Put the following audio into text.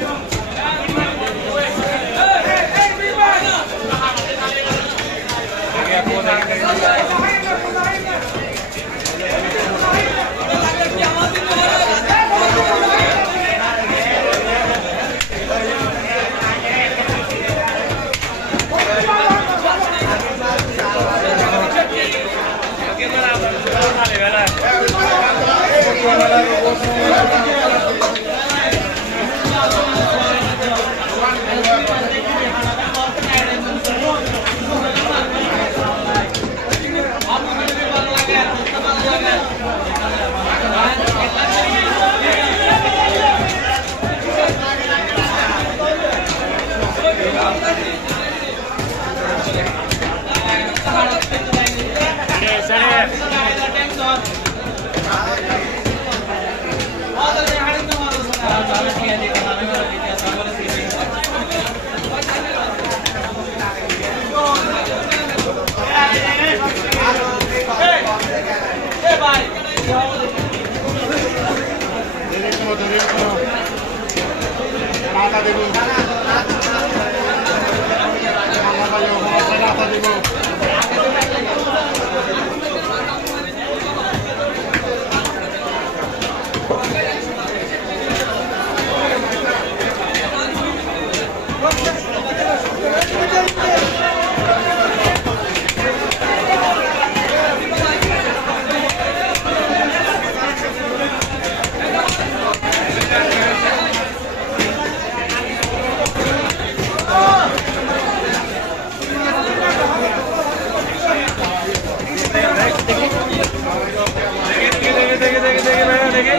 Yeah. দিব। থেকে